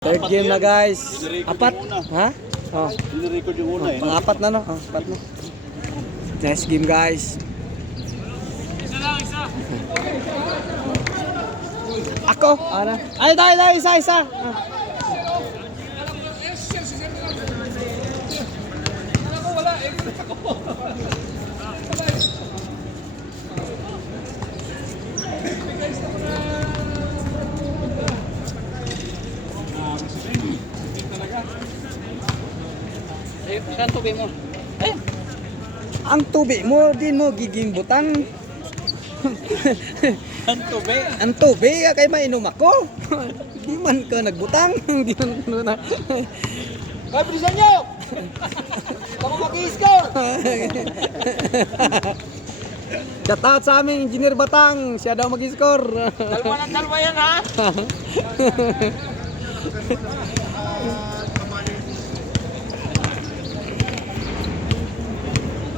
Third game na guys. Apat. Ha? Oh. Nirecord yung una eh. Pang-apat na no? Oh, apat na. Nice game guys. Ako? Ano? Ay, tayo, isa. Ah. Saan tubig mo? Eh? Ang tubig mo, din mo giging butang. Saan tubig? Ang tubig, kay mainom ako. Di man ka nagbutang. Di man ka na. Kaya bilisan nyo! Baka mag-i-score! Shout out sa aming Engineer Batang. Siya daw mag-score. Dalawa yan ha!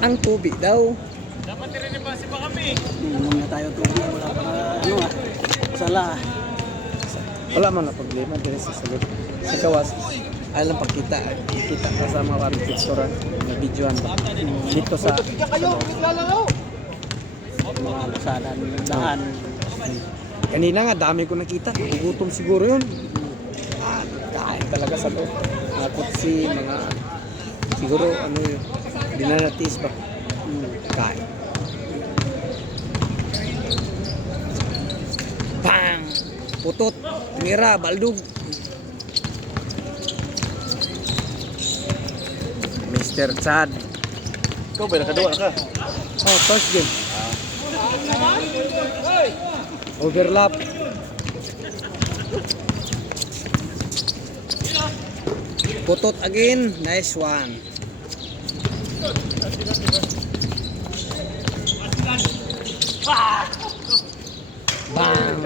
Ang tubig daw. Dapat nirinibasin pa kami. Naman na tayo tubig. Wala pa na sala. Wala man na problema. Dito sa sagot. Sa kawas. Alam pagkita. Kita ka sa mga warang picturean. Na videoan ba. Dito sa Bigyan kayo! Naglalaro! mga kasalan. Dahan. Kanina nga dami ko nakita. Gugutom siguro yun. Dahil talaga sa loob. Mga kutsi, mga siguro ano yun. Dinanatis ba? Kain. Bang! Putot. Mira, baldog. Mr. Chad. Ikaw ba? Nakadua ka? Oh, first game. Overlap. Putot again. Nice one. Bang!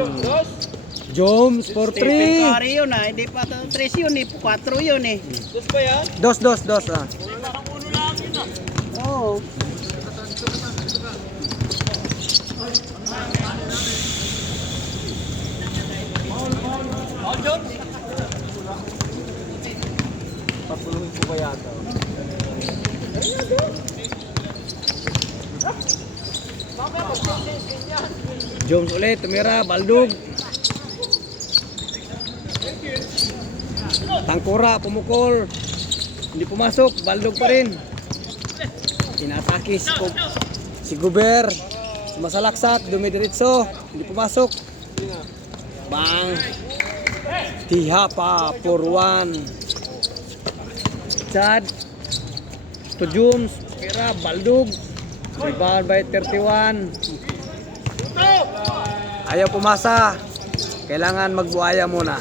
Joms for 3. Kari yun ah, hindi pa 3 yun eh, 4 yun eh. Dos ba yan? Dos. Ah. Oo. Papuluhin ko kaya ito. Joms ulit, tumira, baldog. Tangkura, pumukol. Hindi pumasok, baldog pa rin. Inatake si Guber. Sumasalaksat, dumidiritso. Hindi pumasok. Bang! Tihapa, for 1. Chad. To Joms, tumira, baldog. Rebound by 31. Ayaw pumasa. Kailangan magbuhaya muna.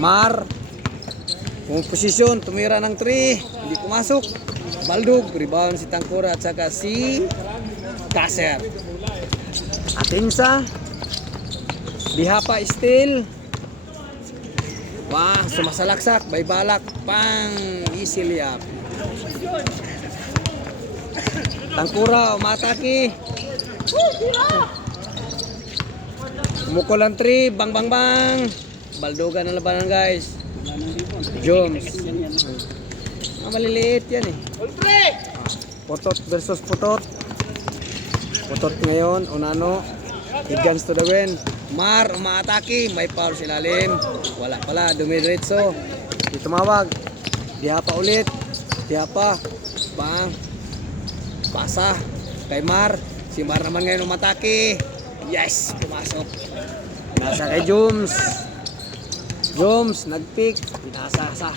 Mar. Posisyon, tumira ng 3. Hindi pumasok. Baldog. Rebound si Tangkura at saka si Kaser. Atingsa. Dihapa still. Wah, sumasalaksak. By balak. Pang. Easy layup. Tangkura, umatake. Mukul ang 3, bang. Baldogan ang labanan guys. Jones. Maliliit yan eh. Putot versus putot. Putot ngayon, Unano. It guns to the win. Mar, umaatake. May foul sa ilalim. Wala pala, dumidiretso. Di tumawag. Dihapa ulit. Dihapa. Bang. Pasa. Kay Mar. Si Mar naman ngayon umatake. Yes, pumasok. Nasa kay Joms. Joms, nag-pick. Pinasa sa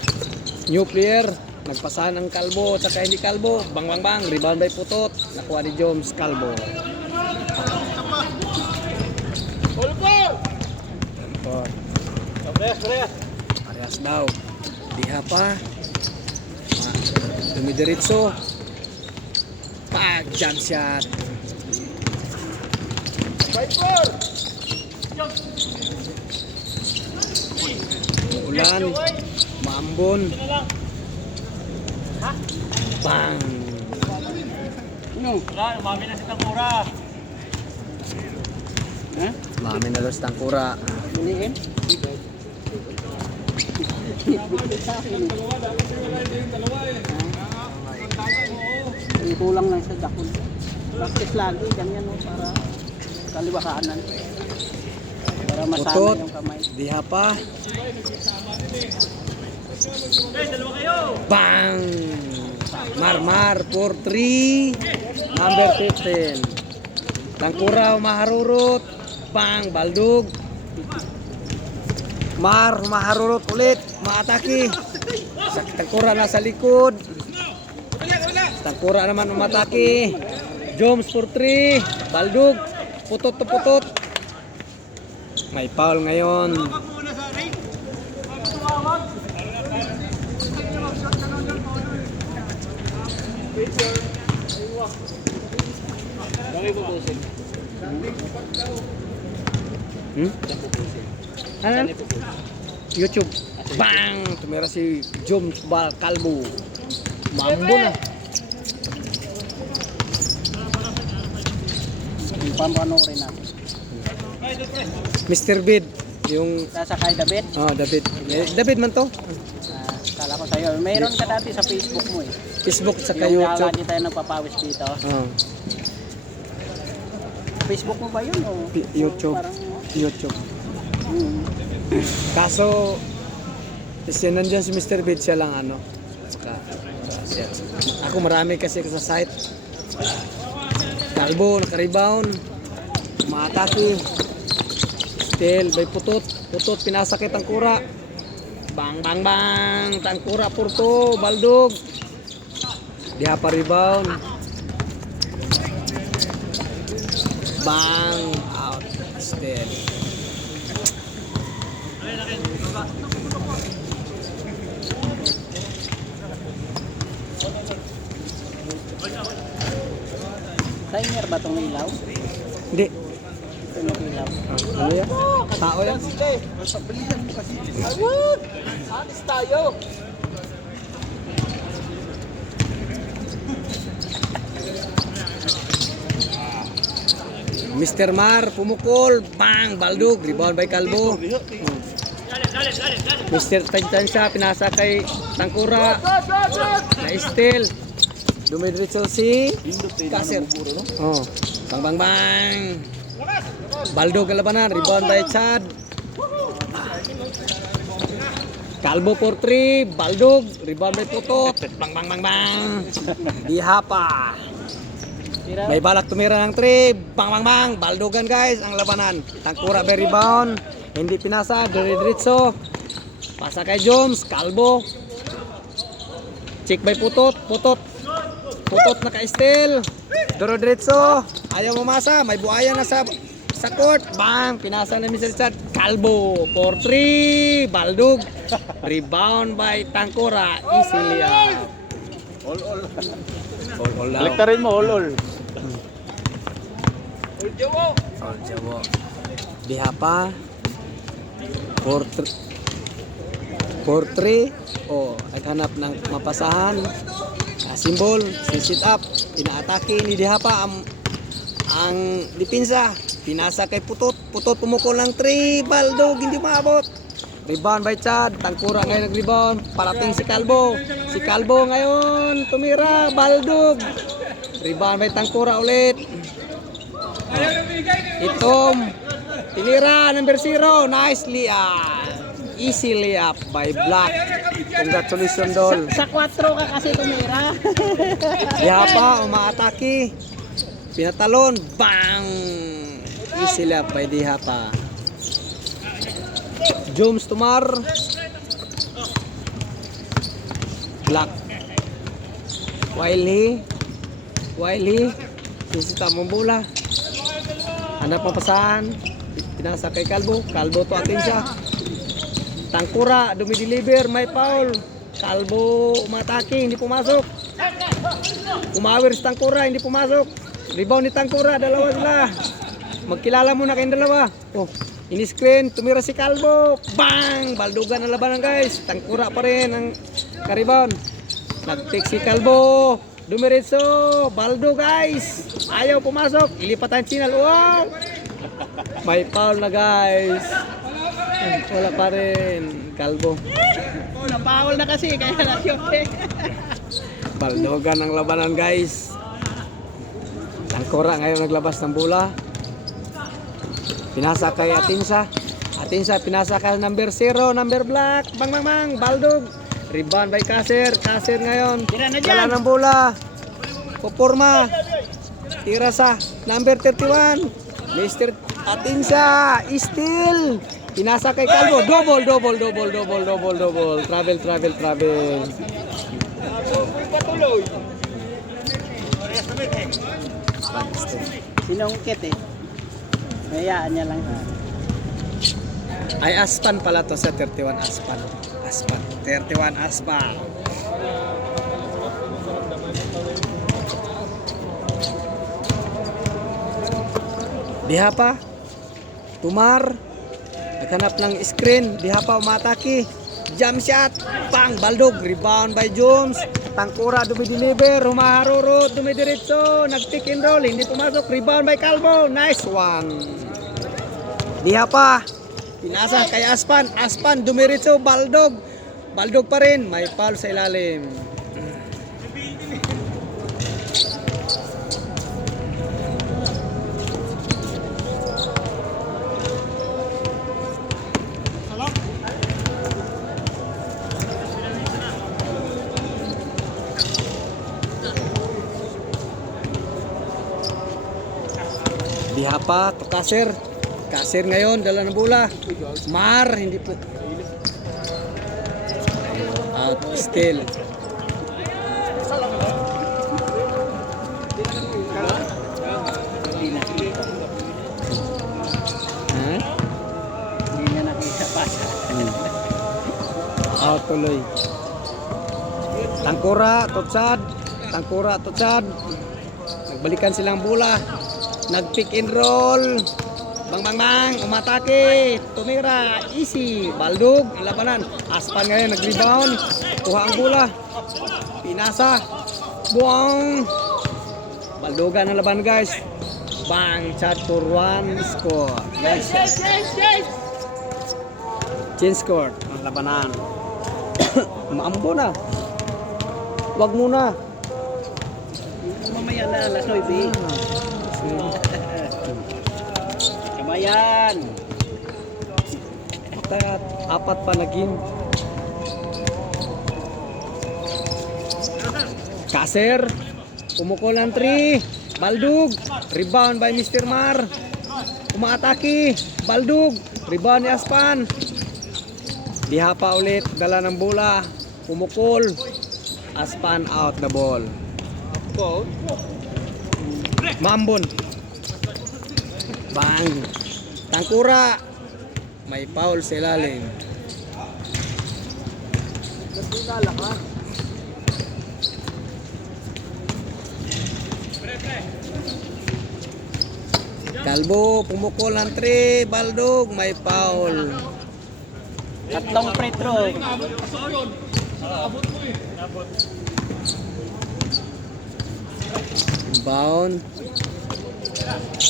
new player. Nagpasa ng Kalbo. Tsaka hindi Kalbo. Bang. Rebound by putot. Nakuha ni Joms, Kalbo. Parehas daw. Diha pa. Dumidiritso. Pag jump shot. Ulan, maambon. Bang. Ano? Wala, umami na si Tangkura. Ha? Mami na los tangkura. Buliin? bigay sa akin. Yung kulang lang sa dakon. Practice lagi, ganyan no, para kaliwa kanan. Para masana Putot. yung kamay. Diha pa. Bang! Marmar for 3. Number 15. Tangkura maharurot. Bang! Baldog. Maharurot ulit. Maatake. Tangkura nasa likod. Tangkura naman umatake. Joms for 3. Baldog. Putot to putot. May foul ngayon. Ano? YouTube. Bang! Tumira si Joms Calvo. Mambo na. Yung pampanorin natin. Mr. Bid. Yung... Nasa kay David. Oh, David. David man to. Kala ko sa'yo. Mayroon ka dati sa Facebook mo eh. Facebook sa Yung YouTube. lagi tayo nagpapawis dito. Oh, Facebook mo ba yun o? YouTube. Parang, YouTube. hmm. Kaso, siya nandyan si Mr. Bid, siya lang ano. Saka, siya. Ako marami kasi sa site. Kalbo, naka-rebound. Umatake. Still, may putot. Putot, pinasakit ang kura. Bang, bang, bang. Tangkura, purto, baldog. Diha pa rebound. Bang, out. Still. Timer ba itong ilaw? Hindi. Ito yung ilaw. Ano yan? Tao yan? Alis tayo! Mr. Mar, pumukol. Bang, baldog. Rebound by Calvo. Mr. Tansya, pinasa kay Tangkura. Na-steal. Dumidiretso si Kasir. Oh. Bang, bang, bang. Baldog ang labanan. Rebound by Chad. Calvo for 3. Baldog. Rebound by Putot. Bang, bang, bang, bang. Diha pa. May balak tumira ng 3. Bang, bang, bang. Baldogan guys ang labanan. Tangkura by rebound. Hindi pinasa. Dumidiretso. Pasa kay Joms. Calvo. Check by Putot. Putot. Putot naka-steal. Duro diretso. Ayaw mamasa. May buhaya na sa court. Bang. Pinasa na Mr. Richard. Calvo. 4-3. Baldog. Rebound by Tangkura. Easily. All. All daw. Baliktarin mo, all. All jawo. Diha pa. 4-3. Oh, naghanap ng mapasahan. Simbol, sit up, inaatake ni Diha pa ang dipinsa. Pinasa kay Putot. Putot pumukol ng 3. Baldog, hindi maabot. Rebound by Chad. Tangkura ngayon nag-rebound. Parating si Calvo. Si Calvo ngayon tumira. Baldog. Rebound by Tangkura ulit. Itom. Tinira, number 0. Nicely. Easy layup by Black. Congratulations, Dol. Sa 4 ka kasi tumira. Diha pa, umaatake. Pinatalon. Bang! Easy layup by Diha pa. Joms Tumar. Black. Wiley. Sisita mong bola. Hanap papasahan. Pinasa kay Calvo. Calvo to atin siya. Tangkura, dumideliver, may foul. Calvo umatake, hindi pumasok. Umawir si Tangkura, hindi pumasok. Rebound ni Tangkura, dalawa sila. Magkilala muna kayong dalawa. Oh, in-screen, tumira si Calvo. Bang! Baldugan ang labanan guys. Tangkura pa rin ang karebound. Nag-take si Calvo. Dumiretso. Baldo guys. Ayaw pumasok. Ilipatan sinal. Wow! May foul na guys. Wala pa rin. Kalbo. Napawal na kasi, kaya na yun eh. Baldogan ang labanan guys. Tangkura ngayon naglabas ng bola. Pinasa kay Atinsa. Atinsa pinasa kay number 0, number black. Bang bang bang, Baldog. Rebound by Kaser. Kaser ngayon. Tira na Dala dyan. ng bola. Puporma. Tira sa number 31. Mr. Atinsa. Steal. Pinasa kay Calvo. Double. Travel. Patuloy. Sinungkit eh. Hayaan niya lang. Ay, Aspan pala to sa 31 Aspan. 31 Aspan. Diha pa. Tumar. Naghanap ng screen. Diha pa umatake. Jump shot. Pang Baldog. Rebound by Jones. Tangkura dumideliver. Humaharurot. Dumidiretso. Nag-pick and roll. Hindi pumasok. Rebound by Calvo. Nice one. Diha pa. Pinasa kay Aspan. Aspan dumiretso. Baldog. Baldog pa rin. May foul sa ilalim. Diha pa to Kaser. Kaser ngayon dala ng bola. Mar hindi po. Out still. Ha? Hindi niya nakita pa. Out tuloy. Tangkura, Totsad. Nagbalikan silang bola. Nag-pick and roll. Bang. Umatake. Tumira. Easy. Baldog. Ang labanan. Aspan ngayon. Nag-rebound. Kuha ang bola. Pinasa. Buang. Baldogan ang laban guys. Bang. Chat for 1 score. Nice. Change score. Ang labanan. Maambo na. Wag muna. Mamaya na, Lasoy B. Kabayan. Apat pa naging. Kaser. Umukol ng 3. Baldug. Rebound by Mr. Mar. Umaatake. Baldug. Rebound ni Aspan. Diha pa ulit. Dala ng bola. Umukol. Aspan out the ball. Mambon. Bang. Tangkura. May foul sa ilalim. Kalbo, pumukol ng 3. Baldog, may foul. Tatlong free throw. Inbound.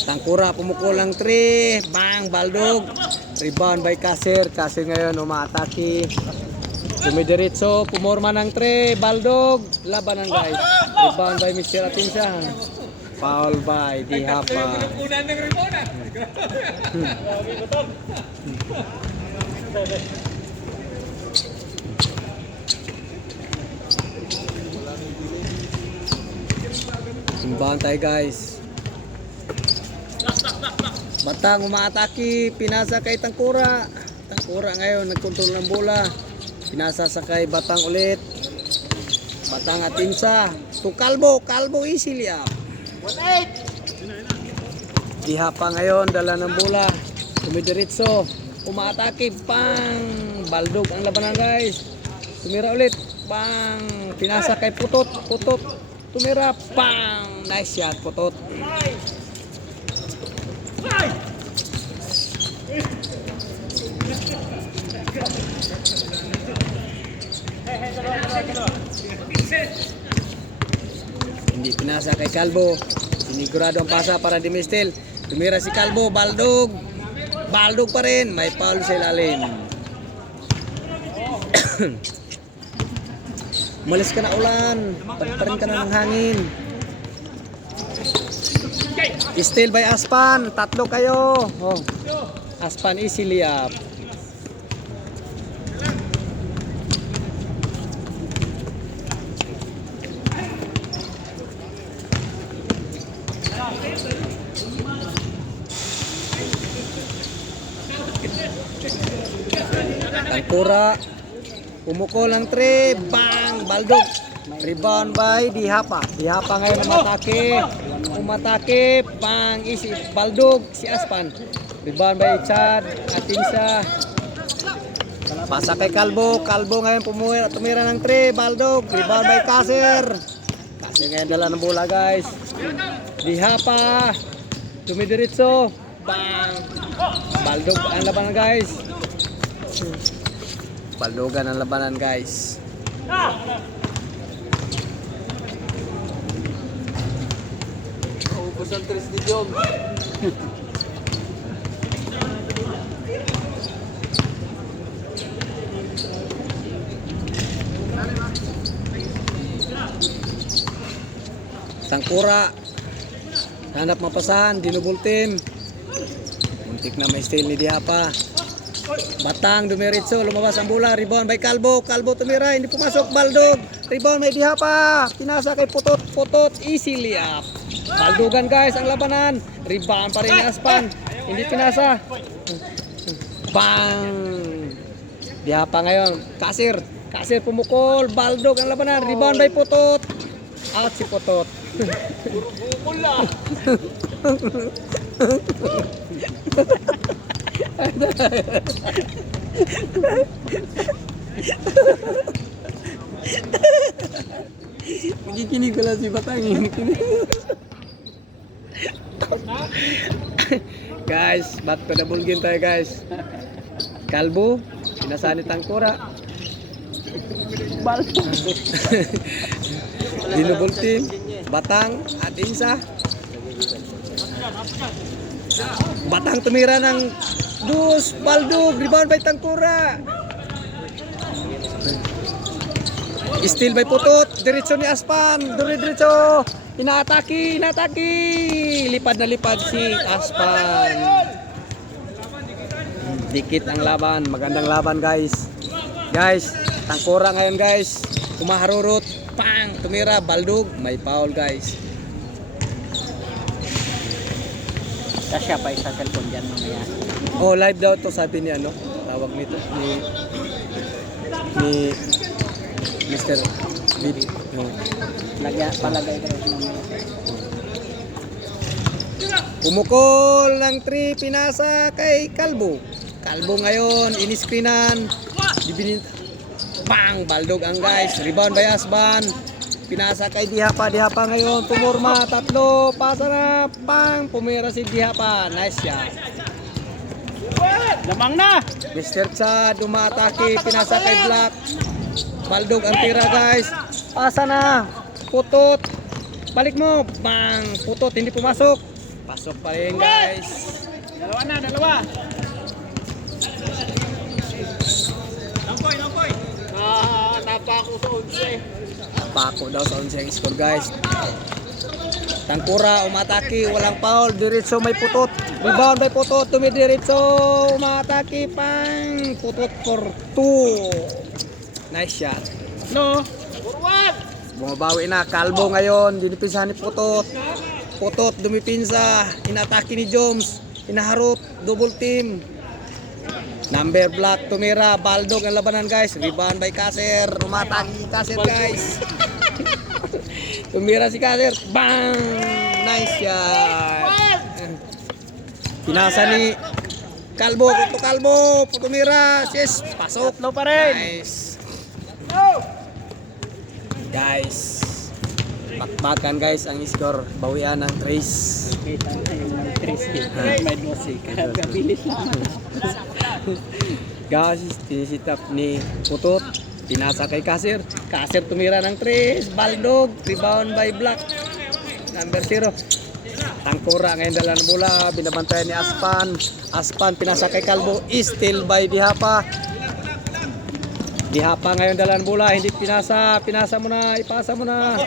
Tangkura, pumukol ng 3. Bang, Baldog. Rebound by Kaser. Kaser ngayon umaatake. Dumidiretso, pumorma ng 3. Baldog. Labanan guys. Rebound by Mr. Atinsa. Foul by Dihapa. Inbound tayo guys. Batang umaatake, pinasa kay Tangkura. Tangkura ngayon nagkontrol ng bola. Pinasa sa kay Batang ulit. Batang Atinsa. To Calvo easily up. Dihapa ngayon dala ng bola. Dumidiretso. Umaatake, pang. Baldog ang labanan guys. Tumira ulit. Pang. Pinasa kay Putot. Tumira, pang. Nice shot, Putot. Hindi pinasa kay Calvo. Sinigurado ang pasa para di Mistel. Tumira si Calvo, Baldog. Baldog pa rin. May foul sa ilalim. Umalis ka na ulan. Pagparin ka na ng hangin. Steal by Aspan. 3 kayo. Oh. Aspan easily up. Tangkura. Pumukol ng 3. Bang! Baldog. Rebound by Dihapa. Dihapa ngayon umatake. Umatake. Bang! Isi. Baldog. Si Aspan. Rebound by Chad. Atinsa. Pasa kay Kalbo. Kalbo ngayon tumira ng 3. Baldog. Rebound by Kaser. Kaser ngayon dala ng bola guys. Dihapa. Tumidiritso. Bang! Baldog ang labanan guys. Baldogan ang labanan guys. Ubus ang 3 ni Jom. Tangkura. Hanap mapasahan, dinubul team. Muntik na may steal ni Dihapa. Batang dumiritso, lumabas ang bola, rebound by Kalbo. Kalbo tumira, hindi pumasok. Baldog, rebound by Dihapa. Pinasa kay Putot. Putot, easily up. Baldogan guys ang labanan. Rebound pa rin ni Aspan. Hindi pinasa. Bang! Dihapa ngayon. Kasir. Kasir pumukol. Baldog ang labanan. Rebound by Putot. Out si Putot. Bukol lah. Nakikinig pala si Batang. Guys, back to the ball game tayo guys. Kalbo, pinasa ni Tangkura. Dinubol team. Batang, Atinsa. Batang tumira ng dus, Baldog, rebound by Tangkura. Steal by Putot, diretso ni Aspan, diretso. Inaataki, lipad na lipad si Aspan. Dikit ang laban, magandang laban guys. Guys, Tangkura ngayon guys, kumaharurot, pang, tumira, Baldog, may foul guys. Kasya pa isa cellphone dyan mamaya. Oh, live daw to sabi ni ano, tawag nito ni Mr. Bid. No. Palagay ko rin mamaya. Pumukol ng 3, pinasa kay Kalbo. Kalbo ngayon, iniskrinan. Bang! Baldog ang guys. Rebound by Asban. Pinasa kay Dihapa. Dihapa ngayon, pumurma. 3, pasa na. Pang! Pumira si Dihapa. Nice shot. Lamang na! Mr. Chad, dumatake. Pinasa kay Black. Baldog ang tira guys. Pasa na. Putot. Balik mo. Bang! Putot, hindi pumasok. Pasok pa rin guys. Dalawa na, dalawa. Langkoy. Napako sa 11. Pako daw sa 11 ang score guys. Tangkura umatake, walang foul, diretso may Putot. Rebound by Putot, tumidiretso, umatake pang Putot for 2. Nice shot. No. Bumabawi na, Kalbo ngayon, dinipisahan ni Putot. Putot dumipinsa, inatake ni Joms, inaharot, double team. Number Black tumira, Baldog ang labanan guys. Rebound by Kaser, umatake Kaser guys. Tumira si Kaser, bang! Nice shot. Pinasa ni Kalbo, tumira, yes, pasok. Tatlo pa rin. Nice. Guys, bakbakan guys ang score, bawian ng Trace. Kita na yung Trace. May 12. Kaya gabilis lang. Guys, tinisitap ni Putot. Pinasa kay Kaser. Kaser tumira ng 3. Baldog. Rebound by Black. Number 0. Tangkura ngayon dala ng bola, binabantayan ni Aspan. Aspan pinasa kay Calvo, still by Dihapa. Dihapa ngayon dala ng bola, hindi pinasa. Pinasa mo na, ipasa mo na.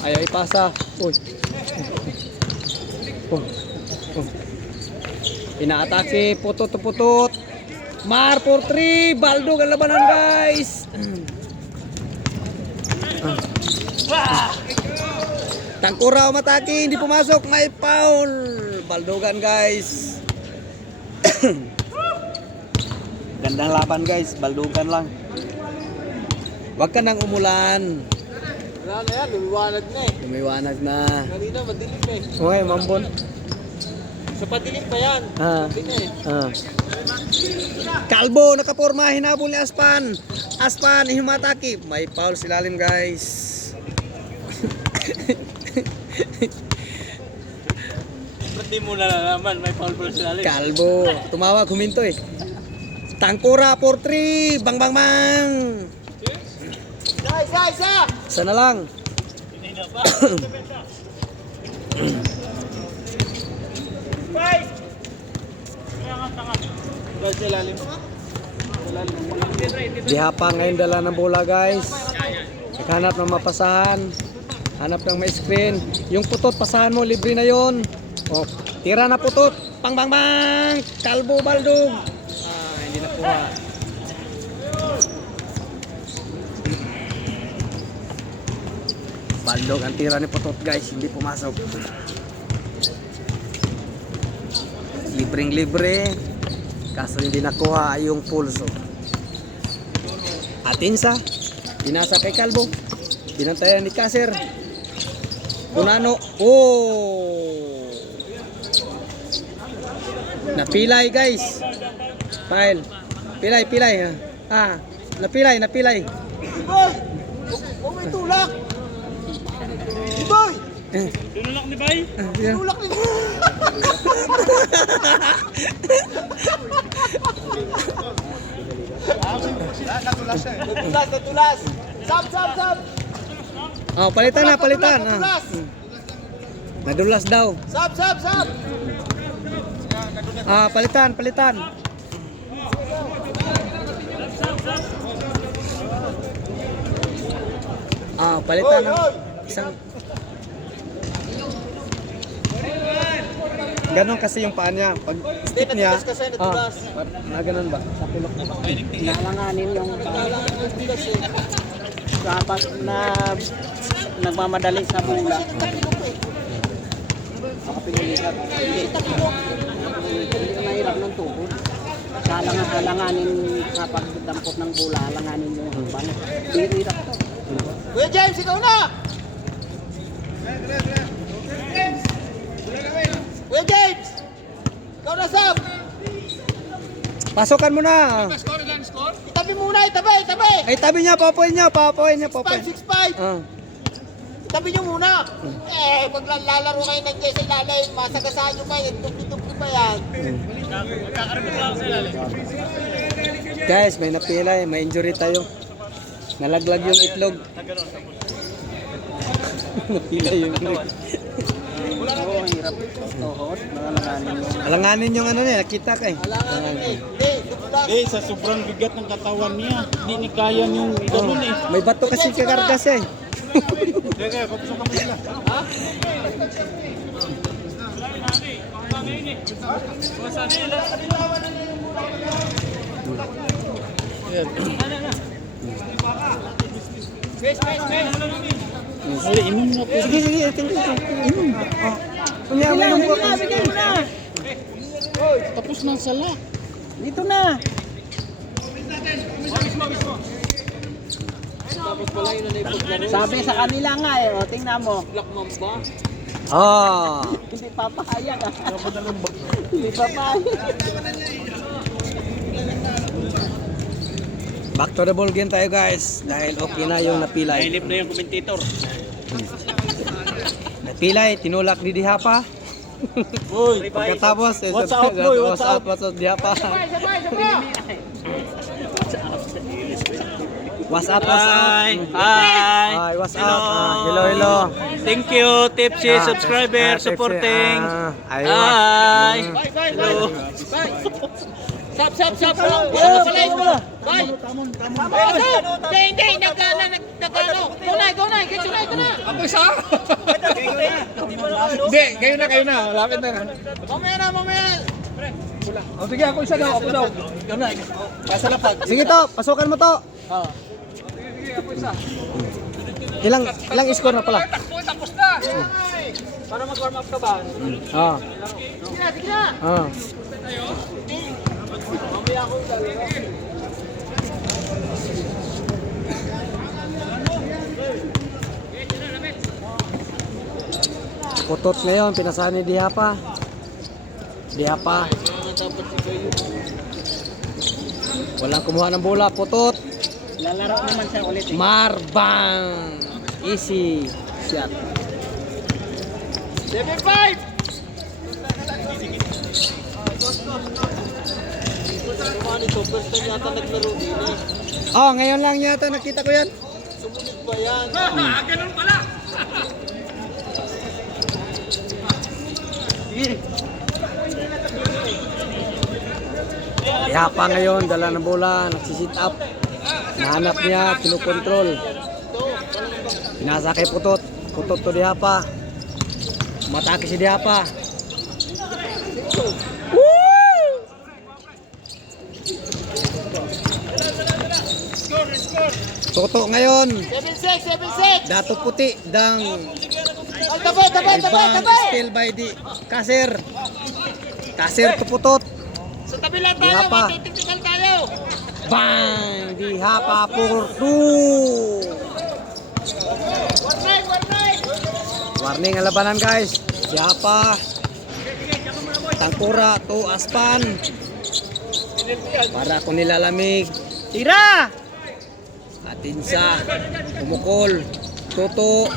Ayaw ipasa. Uy. Inaatake, putot. Mar for 3, Baldog ang labanan guys. Tangkura umatake, hindi pumasok, may foul. Baldogan guys. Gandang laban guys, baldogan lang. Wag ka nang umulan. Wala na yan, lumiwanag na eh. Lumiwanag na. Kanina madilim eh. Okay, mambon. Sa padilim pa yan. Hindi na eh. Calvo, nakaporma, hinabol ni Aspan. Aspan, himataki. May foul si lalim guys. Ba't di mo nalalaman? May foul pala sila rin. Calvo, tumawag, huminto eh. Tangkura for 3, bang. Isa! Sana lang. Hindi na pa. Dahil sa ilalim. Dihapa ngayon dala ng bola guys. Naghanap ng mapasahan. Hanap ng may screen. Yung putot, pasahan mo, libre na yon. Oh, tira na putot. Bang. Calvo, Baldog. Hindi nakuha. Baldog ang tira ni putot guys, hindi pumasok. Libreng-libre. Kaso hindi nakuha yung pulso. Atinsa. Binasa kay Calvo. Binantayan ni Kaser. Unano. Oh! Napilay guys. Pile. Pilay. Napilay. Boy! Huwag may tulak! Boy! Tinulak ni Bay? Tulak ni Natulas! Sab! Oh, palitan. Natulas! Nadulas daw. Sab! Palitan. Palitan ng isang. Ganon kasi yung paa niya. Pag stick niya, natulas kasi, natulas. ganun ba? Sa pilok na ba? Nalanganin yung dapat na nagmamadali sa bola. Nakapinulikat. Hindi mahirap ng tuhod. Alanganin kapag dampot ng bola, alanganin yung hambal. Hirap to. Kuya James, ikaw na! Kuya James! Ikaw na, Sab! Pasokan mo na. Itabi muna, itabi! Ay, tabi niya, papoy niya. 5-6-5! Ah. Itabi nyo muna! Pag lalaro kayo ng Jesse Lalay, masagasaan nyo pa yun, dupli-dupli pa yan. Guys, may napilay, may injury tayo. Nalaglag yung itlog. Napilay yung itlog. Oo, hirap. Tuhod, alanganin yung Alanganin yung ano niya, nakita ka eh. Alangan hindi, duplas. Sa sobrang bigat ng katawan niya, hindi ni kaya yung ganun eh. May bato kasi kakarga siya eh. Kaya, kapusok ka mo sila. Ay, inom na po. Sige, tingnan. Inom. Kunya, inom po. bigyan mo na. Tapos ng sala. Dito na. Sabi sa kanila nga o tingnan mo. Black Mamba. Hindi papahayag Hindi papahayag. Back to the ball game tayo guys. Dahil okay na yung napilay. Nailip na yung commentator. Napilay, tinulak ni Dihapa. Boy, Pagkatapos, What's out, boy? What's out? What's out, Dihapa. What's up, what's up? Hi. Hi. Hi, what's up? Hello, hello. Thank you, Tipsy Ah, subscriber, Tipsy, supporting. ayun. Hi. Bye, bye, Hello. bye. Sap. Wala pala ito. Bye. Hindi. Nagano. Go na. Get na. Ako isa? Hindi, kayo na. Lapit na. Mamaya. O sige, ako isa daw. Ako daw. Ikaw na. Pasa lapag. Sige to, pasukan mo to. Sige, ako isa. Ilang score na pala? Tapos na. Para mag-warm up ka ba? Ah. Sige na. Ah. Putot ngayon, pinasahan ni Dihapa. Walang kumuha ng bola, putot. Lalaro naman siya ulit eh. Marbang. Easy shot. 7-5. Oh, ngayon lang yata nakita ko yan. Dihapa ngayon, dala ng bola, nagsisit up. Nahanap niya, kinukontrol. Pinasa kay Putot. Putot to Dihapa. Matake si Dihapa. Toto ngayon. 7-6. Dato puti dang Tabay. ibang still by di Kasir. Kasir to Putot. Sa tabi lang tayo. Dihapa. Matitikal tayo. Bang! Dihapa for 2. Warning. Warning ang labanan guys. Dihapa. Tangkura to Aspan. Para kung nilalamig. Tira! Atinsa. Kumukol. Toto.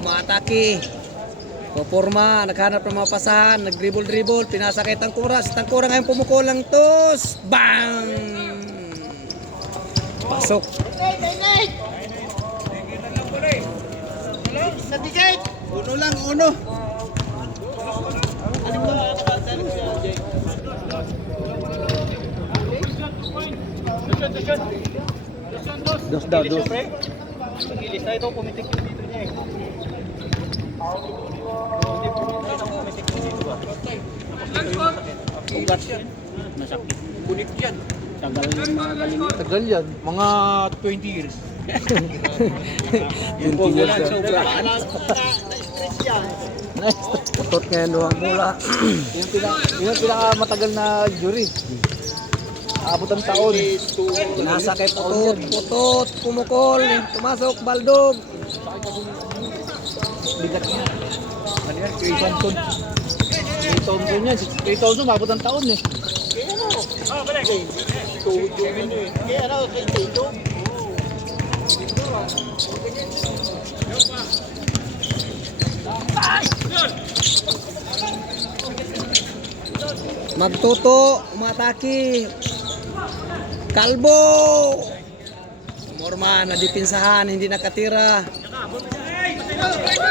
Umaatake. Poporma. Naghanap ng mga pasahan. Nag-dribble. Pinasa kay Tangkura. Si Tangkura ngayon pumukol lang tos. Bang! Pasok. Nate. Sa digit. Uno lang, uno. Dos daw, dos. Kilis na ito, pumitik yung dito niya eh. Ugat yan. Masakit. Kunik yan. Tagal yung mga galing. Tagal yan. Mga 20 years. Yung Pugulan, tingin sobra. Na-stress yan. Putot ngayon doang bola. Yung pinakamatagal na jury. Abot ang taon. Pinasa kay Putot. Putot. Pumukol. Tumasok. Baldog. Bigat niya. Ano yan? Kay Thompson. Kay Thompson yan. Kay Thompson, abot ang taon eh. Kay Tito. Magtuto. Umatake. Kalbo. Morma na dipinsahan. Hindi nakatira.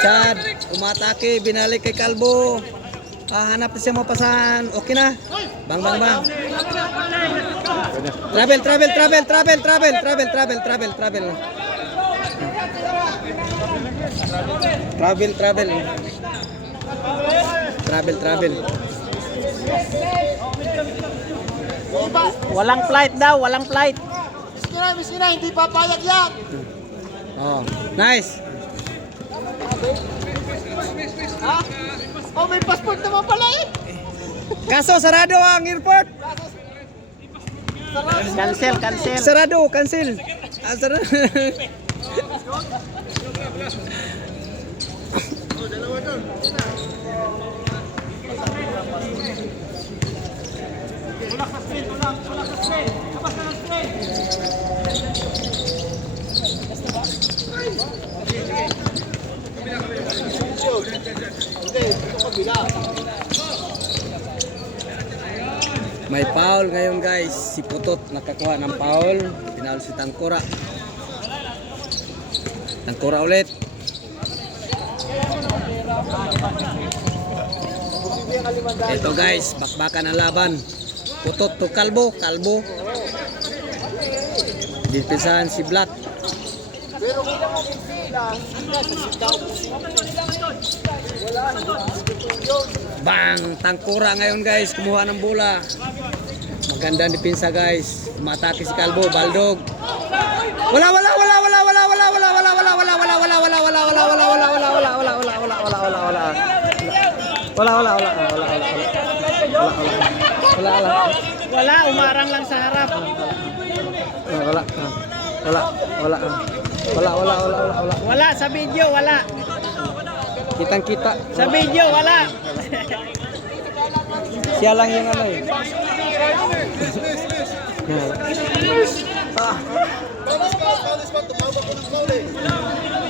Chad. Umatake. Binalik kay Kalbo. Hanap na siya mapasahan. Okay na. Bang. Travel. Walang flight daw, walang flight. Miski na, hindi papayag yan. Oh, nice. Ha? Oh, may passport naman pala eh. Kaso sarado ang airport. Cancel. Sarado, cancel. Sarado. May foul ngayon guys. Si Putot nakakuha ng foul. Pinalo si Tangkura. Tangkura ulit. Ito guys, bakbakan ang laban. Putot to Kalbo. Dipisahan si Black. Pero kita mo kung sila, sa sitaw po wala. Bang! Tangkura ngayon guys, kumuha ng bola. Maganda ang depensa guys. Matake si Kalbo, Baldog. Wala. Wala, umarang lang sa harap. Wala sa video, wala. Kitang-kita. Sa video, wala. Siya lang yung ano eh.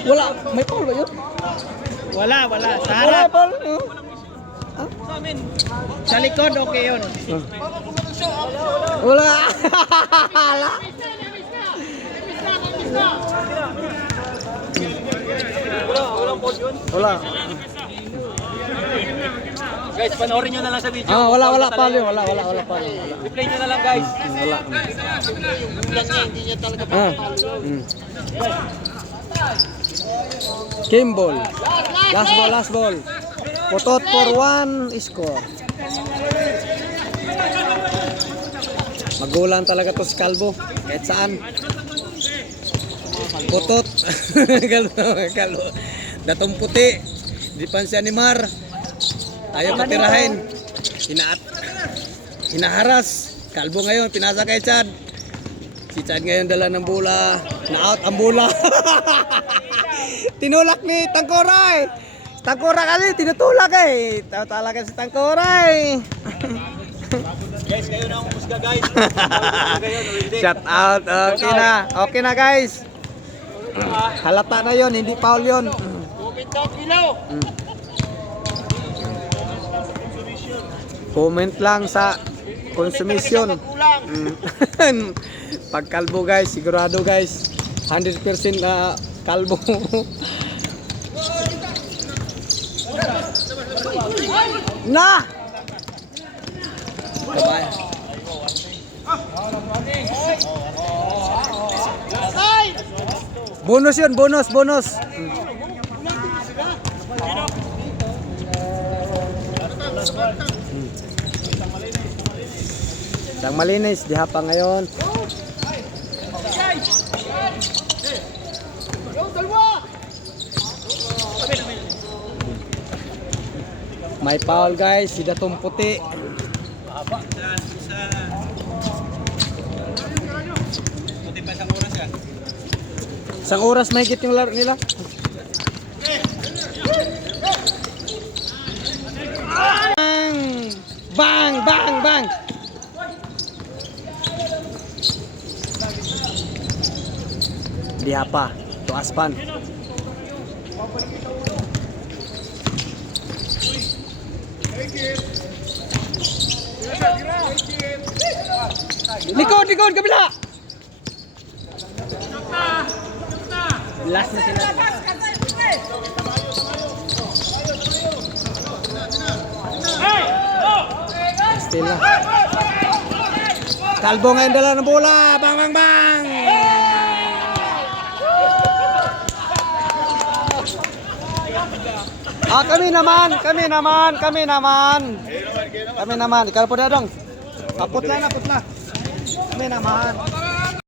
Wala, may foul ba yun? Wala. Sa Wala harap. foul. Sa likod, okay yun. Wala. Wala. Guys, panoorin nyo na lang sa video. Wala foul yun. Wala foul. Replay nyo na lang guys. Wala. Lang niya, hindi niya talaga Game ball. Last ball. Putot for 1 score. Magulang talaga to si Kalbo. Kahit saan. Putot. Kalbo. Datong puti. Depensa ni Mar. Ayaw patirahin. Hinaharas. Kalbo ngayon. Pinasa kay Chad. Si Chad ngayon dala ng bola. Na-out ang bola. Tinulak ni Tangkura eh. Tangkura kasi tinutulak eh. Talaga si Tangkura eh. Guys, kayo na ang umusga guys. Shout out. Okay na guys. Halata na yon, hindi foul yon. Comment down below. Comment lang sa consumption. Pag kalbo guys, sigurado guys. 100% na kalbo. Na! Bye. Bonus yun, bonus. Isang malinis, diha pa ngayon. May foul guys, si Datong Puti. Isang oras may higit yung laro nila. Bang! Diha pa, tuas pan. Likod, kabila! Last na sila. Still na. Kalbo ngayon dala ng bola. Bang! Kami naman. Ikaw po na dong. Putla. Kami naman.